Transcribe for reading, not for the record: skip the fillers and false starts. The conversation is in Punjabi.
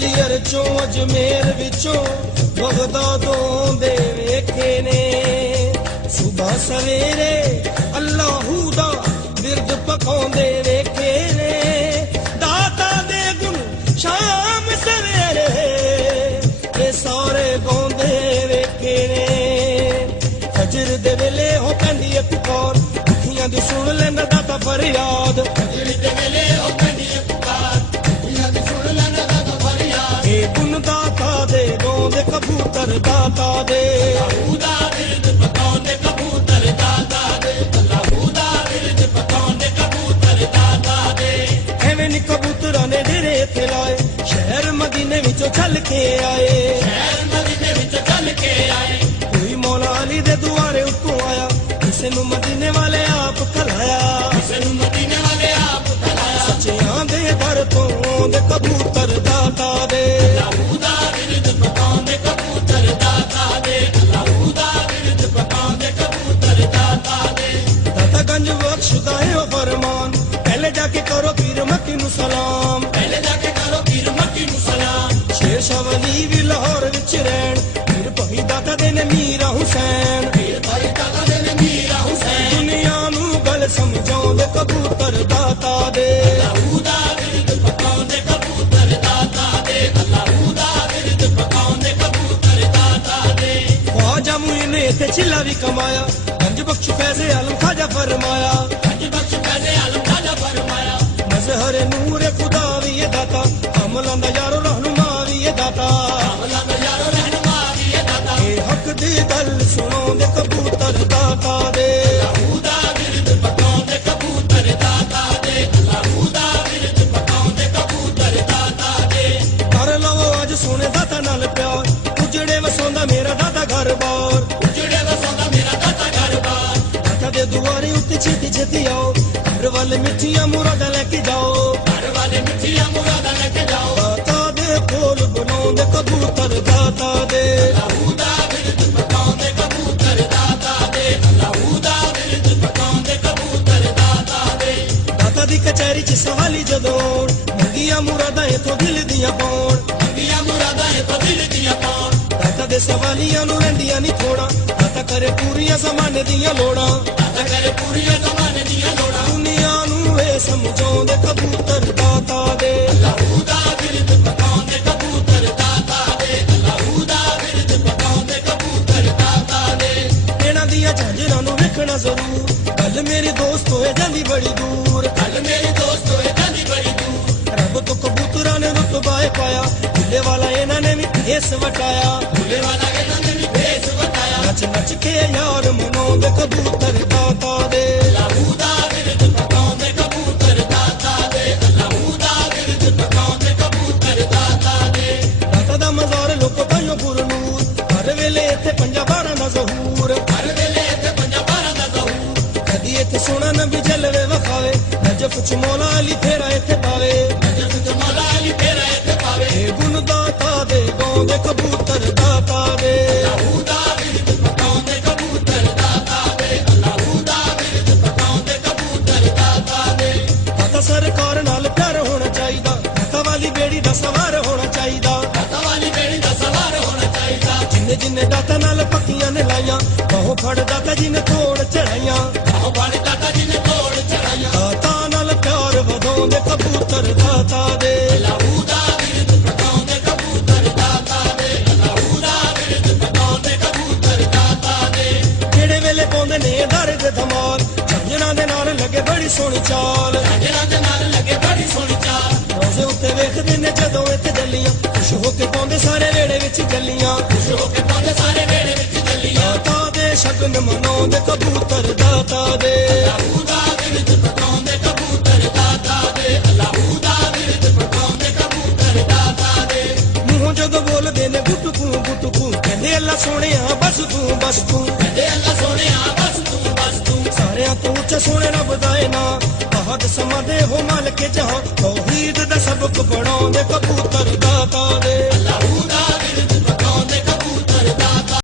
ਗਵਾਲੀਅਰ ਚੋਂ ਅਜਮੇਰ ਵਿੱਚੋਂ ਬਗਦਾਦੋਂ ਦੇ ਵੇਖੇ ਨੇ ਸੁਬਹ ਸਵੇਰੇ ਅੱਲਾਹੂ ਦਾ ਬਿਰਦ ਪਕਾਉਂਦੇ ਵੇਖੇ ਨੇ ਦਾਤਾ ਦੇ ਗੁਣ ਸ਼ਾਮ ਸਵੇਰੇ ਇਹ ਸਾਰੇ ਗਾਉਂਦੇ ਵੇਖੇ ਨੇ ਫਜਰ ਦੇ ਵੇਲੇ ਹੋ ਪੈਂਦੀ ਏ ਪੁਕਾਰ ਅੱਖੀਆਂ ਦੀ ਸੁਣ ਲੈਂਦਾ ਦਾਤਾ ਫਰਿਆਦ ਫਜਰ ਦੇ ਵੇਲੇ ਹੋ ਪੈਂਦੀ ਏ ਪੁਕਾਰ ਅੱਖੀਆਂ ਦੀ ਸੁਣ ਲੈਂਦਾ ਦਾਤਾ ਫਰਿਆਦ ਇਹ ਗੁਣ ਦਾਤਾ ਦੇ ਗਾਉਂਦੇ ਕਬੂਤਰ ਦਾਤਾ ਦੇ ਅੱਲਾਹੂ ਦਾ ਬਿਰਦ ਪਕਾਉਂਦੇ ਕਬੂਤਰ ਦਾਤਾ ਦੇ ਅੱਲਾਹੂ ਦਾ ਬਿਰਦ ਪਕਾਉਂਦੇ ਕਬੂਤਰ ਦਾਤਾ ਦੇ ਐਵੇਂ ਨੀ ਕਬੂਤਰਾਂ ਨੇ ਡੇਰੇ ਇੱਥੇ ਲਾਏ ਸ਼ਹਿਰ ਮਦੀਨੇ ਵਿੱਚੋਂ ਚੱਲ ਕੇ ਆਏ ਸ਼ਹਿਰ ਮਦੀਨੇ ਵਿੱਚੋਂ ਚੱਲ ਕੇ ਆਏ ਕੋਈ ਮੌਲਾ ਅਲੀ ਦੇ ਦੁਆਰੇ ਉੱਤੋਂ ਆਇਆ ਕਿਸੇ ਨੂੰ ਮਦੀਨੇ ਵਾਲੇ ਆਪ ਖਲਾਇਆ ਕਿਸੇ ਨੂੰ ਮਦੀਨੇ ਵਾਲੇ ਆਪ ਖਲਾਇਆ ਸੱਚਿਆਂ ਦੇ ਦਰ ਤੋਂ ਆਉਂਦੇ ਕਬੂਤਰ ਦਾਤਾ ਦੇ ਅੱਲਾਹੂ ਦਾ ਬਿਰਦ ਪਕਾਉਂਦੇ ਕਬੂਤਰ ਦਾਤਾ ਦੇ ਅੱਲਾਹੂ ਦਾ ਬਿਰਦ ਪਕਾਉਂਦੇ ਕਬੂਤਰ ਦਾਤਾ ਦੇ ਦਾਤਾ ਗੰਜ ਬਖਸ਼ਦਾ ਹੈ ਉਹ ਫਰਮਾਨ ਪਹਿਲੇ ਜਾ ਕੇ ਕਰੋ ਪੀਰ ਮੱਕੀ ਨੂੰ ਸਲਾਮ ਪਹਿਲੇ ਜਾ ਕੇ ਕਰੋ ਪੀਰ ਮੱਕੀ ਨੂੰ ਸਲਾਮ ਸ਼ੇਰ ਸ਼ਾਹ ਵਲੀ ਵੀ ਲਾਹੌਰ ਵਿੱਚ ਰਹਿਣ ਪੀਰ ਭਾਈ ਦਾਤਾ ਦੇ ਨੇ ਮੀਰਾ ਹੁਸੈਨ ਪੀਰ ਭਾਈ ਦਾਤਾ ਦੇ ਨੇ ਮੀਰਾ ਹੁਸੈਨ ਦੁਨੀਆ ਨੂੰ ਗੱਲ ਸਮਝਾਉਂਦੇ ਕਬੂਤਰ ਦਾਤਾ ਦੇ ਅੱਲਾਹੂ ਦਾ ਬਿਰਦ ਪਕਾਉਂਦੇ ਕਬੂਤਰ ਦਾਤਾ ਦੇ ਅੱਲਾਹੂ ਦਾ ਬਿਰਦ ਪਕਾਉਂਦੇ ਕਬੂਤਰ ਦਾਤਾ ਦੇ ਖਵਾਜਾ ਮੁਈਨ ਨੇ ਇੱਥੇ ਛਿੱਲਾ ਵੀ ਕਮਾਇਆ ਗੰਜ ਬਖਸ਼ ਫੈਜ਼ੇ ਆਲਮ ਖਾਜਾ ਫਰਮਾਇਆ ਗੰਜ ਬਖਸ਼ ਫੈਜ਼ੇ ਆਲਮ ਖਾਜਾ ਫਰਮਾਇਆ ਮਜ਼ਹਰ ਨੂਰ ਖੁਦਾ ਵੀ ਇਹ ਦਾਤਾ ਅਮਲਾਂ ਦਾ ਯਾਰੋ ਰਹਿਨੁਮਾ ਵੀ ਇਹ ਦਾਤਾ ਅਮਲਾਂ ਦਾ ਯਾਰੋ ਰਹਿਨੁਮਾ ਵੀ ਇਹ ਦਾਤਾ ਇਹ ਹੱਕ ਦੀ ਗੱਲ ਸੁਣਾਉਂਦੇ ਕਬੂਤਰ ਦਾਤਾ ਦੇ ਅੱਲਾਹੂ ਦਾ ਬਿਰਦ ਪਕਾਉਂਦੇ ਕਬੂਤਰ ਦਾਤਾ ਦੇ ਅੱਲਾਹੂ ਦਾ ਬਿਰਦ ਪਕਾਉਂਦੇ ਕਬੂਤਰ ਦਾਤਾ ਦੇ ਕਰ ਲਵੋ ਅੱਜ ਸੋਹਣੇ ਦਾਤਾ ਨਾਲ ਪਿਆਰ ਉਜੜੇ ਵਸਾਉਂਦਾ ਮੇਰਾ ਦਾਤਾ ਘਰ ਬਾਰ ਉਜੜੇ ਵਸਾਉਂਦਾ ਮੇਰਾ ਦਾਤਾ ਘਰ ਬਾਰ ਦਾਤਾ ਦੇ ਦੁਆਰੇ ਉੱਤੇ ਛੇਤੀ ਛੇਤੀ ਆਓ ਘਰ ਵਾਲੇ ਮਿੱਠੀਆਂ ਮੁਰਾਦਾਂ ਲੈ ਕੇ ਜਾਓ ਘਰ ਵਾਲੇ ਮਿੱਠੀਆਂ ਮੁਰਾਦਾਂ ਲੈ ਕੇ ਜਾਓ ਦਾਤਾ ਦੇ ਕੋਲ ਬਣਾਉਂਦੇ ਕਬੂਤਰ ਦਾਤਾ ਦੇ ਅੱਲਾਹੂ ਦਾ ਬਿਰਦ ਪਕਾਉਂਦੇ ਕਬੂਤਰ ਦਾਤਾ ਦੇ ਅੱਲਾਹੂ ਦਾ ਬਿਰਦ ਪਕਾਉਂਦੇ ਕਬੂਤਰ ਦਾਤਾ ਦੇ ਦਾਤਾ ਦੀ ਕਚਹਿਰੀ 'ਚ ਸਵਾਲੀ ਜਦੋਂ ਮੰਗੀਆਂ ਮੁਰਾਦਾਂ ਇਥੋਂ ਦਿਲ ਦੀਆਂ ਪਾਉਣ ਮੰਗੀਆਂ ਮੁਰਾਦਾਂ ਇਥੋਂ ਦਿਲ ਦੀਆਂ ਪਾਉਣ ਦਾਤਾ ਦੇ ਸਵਾਲੀਆਂ ਨੂੰ ਰਹਿੰਦੀਆਂ ਨਹੀਂ ਥੋੜਾ ਦਾਤਾ ਕਰੇ ਪੂਰੀਆਂ ਜ਼ਮਾਨੇ ਦੀਆਂ ਲੋੜਾਂ ਦਾਤਾ ਕਰੇ ਪੂਰੀਆਂ ਜ਼ਮਾਨੇ ਦੀਆਂ ਲੋੜਾਂ ਦੁਨੀਆ ਨੂੰ ਇਹ ਸਮਝਾਉਂਦੇ ਕਬੂਤਰ ਦਾਤਾ ਦੇ ਅੱਲਾਹੂ ਦਾ ਬਿਰਦ ਪਕਾਉਂਦੇ ਕਬੂਤਰ ਦਾਤਾ ਦੇ ਅੱਲਾਹੂ ਦਾ ਬਿਰਦ ਪਕਾਉਂਦੇ ਕਬੂਤਰ ਦਾਤਾ ਦੇ ਇਹਨਾਂ ਦੀਆਂ ਝਾਂਜਰਾਂ ਨੂੰ ਵੇਖਣਾ ਜ਼ਰੂਰ ਗੱਲ ਮੇਰੀ ਦੋਸਤ ਹੋਏ ਜਾਂਦੀ ਬੜੀ ਦੂਰ ਗੱਲ ਮੇਰੀ ਦੋਸਤ ਹੋਏ ਜਾਂਦੀ ਬੜੀ ਦੂਰ ਰੱਬ ਤੋਂ ਕਬੂਤਰਾਂ ਨੇ ਰੁਤਬਾ ਪਾਇਆ ਭੁੱਲੇ ਵਾਲਾ ਇਹਨਾਂ ਨੇ ਵੀ ਭੇਸ ਵਟਾਇਆ ਭੁੱਲੇ ਵਾਲਾ ਇਹਨਾਂ ਨੇ ਵੀ ਭੇਸ ਵਟਾਇਆ ਨੱਚ ਨੱਚ ਕੇ ਯਾਰ ਮਨਾਉਂਦੇ ਕਬੂਤਰ ਦਾਤਾ ਦੇ ਅੱਲਾਹੂ ਦਾ ਬਿਰਦ ਪਕਾਉਂਦੇ ਕਬੂਤਰ ਦਾਤਾ ਦੇ ਅੱਲਾਹੂ ਦਾ ਬਿਰਦ ਪਕਾਉਂਦੇ ਕਬੂਤਰ ਦਾਤਾ ਦੇ ਦਾਤਾ ਦਾ ਮਜ਼ਾਰ ਲੋਕੋ ਭਾਈਓ ਪੁਰਨੂਰ ਹਰ ਵੇਲੇ ਇੱਥੇ ਪੰਜਾ ਬਾਰਾਂ ਦਾ ਜ਼ਹੂਰ ਹਰ ਵੇਲੇ ਇੱਥੇ ਪੰਜਾ ਬਾਰਾਂ ਦਾ ਜ਼ਹੂਰ ਕਦੀ ਇੱਥੇ ਸੋਹਣਾ ਨਬੀ ਜਲਵੇ ਵਖਾਵੇ ਨਜਫ ਚ ਮੌਲਾ ਅਲੀ ਫੇਰਾ ਇੱਥੇ ਪਾਵੇ ਨਜਫ ਚ ਮੌਲਾ ਅਲੀ ਫੇਰਾ ਇੱਥੇ ਪਾਵੇ ਇਹ ਗੁਣ ਦਾਤਾ ਦੇ ਗਾਉਂਦੇ ਕਬੂਤਰ ਦਾਤਾ ਦੇ ਅੱਲਾਹੂ ਦਾ ਬਿਰਦ ਪਕਾਉਂਦੇ ਕਬੂਤਰ ਦਾਤਾ ਦੇ ਅੱਲਾਹੂ ਦਾ ਬਿਰਦ ਪਕਾਉਂਦੇ ਕਬੂਤਰ ਦਾਤਾ ਦੇ ਦਾਤਾ ਸਰਕਾਰ ਨਾਲ ਪਿਆਰ ਹੋਣਾ ਚਾਹੀਦਾ ਦਾਤਾ ਵਾਲੀ ਬੇੜੀ ਦਾ ਸਵਾਰ ਹੋਣਾ ਚਾਹੀਦਾ ਦਾਤਾ ਵਾਲੀ ਬੇੜੀ ਦਾ ਸਵਾਰ ਹੋਣਾ ਚਾਹੀਦਾ ਜਿੰਨੇ ਜਿੰਨੇ ਦਾਤਾ ਨਾਲ ਪੱਕੀਆਂ ਨੇ ਲਾਈਆਂ ਬਾਹੋਂ ਫੜ ਦਾਤਾ ਜੀ ਨੇ ਤੋੜ ਚੜਾਈਆਂ ਬਾਹੋਂ ਫੜ ਦਾਤਾ ਜੀ ਨੇ ਤੋੜ ਚੜਾਈਆਂ ਦਾਤਾ ਨਾਲ ਪਿਆਰ ਵਧਾਉਂਦੇ ਕਬੂਤਰ ਦਾਤਾ ਦੇ ਅੱਲਾਹੂ ਦਾ ਬਿਰਦ ਪਕਾਉਂਦੇ ਕਬੂਤਰ ਦਾਤਾ ਦੇ ਅੱਲਾਹੂ ਦਾ ਬਿਰਦ ਪਕਾਉਂਦੇ ਕਬੂਤਰ ਦਾਤਾ ਦੇ ਜਿਹੜੇ ਵੇਲੇ ਪਾਉਂਦੇ ਨੇ ਦਰ ਦੇ ਧਮਾਲ ਝਾਂਜਰਾਂ ਦੇ ਨਾਲ ਲੱਗੇ ਬੜੀ ਸੋਹਣੀ ਚਾਲ ਝਾਂਜਰਾਂ ਦੇ ਨਾਲ ਲੱਗੇ ਬੜੀ ਸੋਹਣੀ ਚਾਲ ਰੋਜ਼ੇ ਉੱਤੇ ਵੇਖਦੇ ਨੇ ਜਦੋਂ ਇੱਥੇ ਜੱਲੀਆਂ ਖੁਸ਼ ਹੋ ਕੇ ਪਾਉਂਦੇ ਸਾਰੇ ਵੇੜੇ ਵਿੱਚ ਜੱਲੀਆਂ ਖੁਸ਼ ਹੋ ਕੇ ਪਾਉਂਦੇ ਸਾਰੇ ਵੇੜੇ ਵਿੱਚ ਜੱਲੀਆਂ ਦਾਤਾ ਦੇ ਸ਼ਗਨ ਮਨਾਉਂਦੇ ਕਬੂਤਰ ਦਾਤਾ ਦੇ ਅੱਲਾਹੂ ਦਾ ਬਿਰਦ ਪਕਾਉਂਦੇ ਕਬੂਤਰ ਦਾਤਾ ਦੇ ਅੱਲਾਹੂ ਦਾ ਬਿਰਦ ਪਕਾਉਂਦੇ ਕਬੂਤਰ ਦਾਤਾ ਦੇ ਮੂੰਹੋਂ ਜਦੋਂ ਬੋਲਦੇ ਨੇ ਗੁੱਟਕੂ ਕਹਿੰਦੇ ਅੱਲਾ ਸੋਹਣਿਆ ਬਸ ਤੂੰ ਕਹਿੰਦੇ ਅੱਲਾ ਸੋਹਣਿਆ ਬਸ ਤੂੰ ਸਾਰਿਆਂ ਤੋਂ ਉੱਚਾ ਸੋਹਣੇ ਰੱਬ ਦਾ ਏ ਨਾਂ ਬਾਹਦ ਸਮਾਂ ਦੇ ਹੋ ਮਾਲਕ ਜਹਾਂ ਤੌਹੀਦ ਦਾ ਸਬਕ ਪੜਾਉਂਦੇ ਕਬੂਤਰ ਦਾਤਾ ਦੇ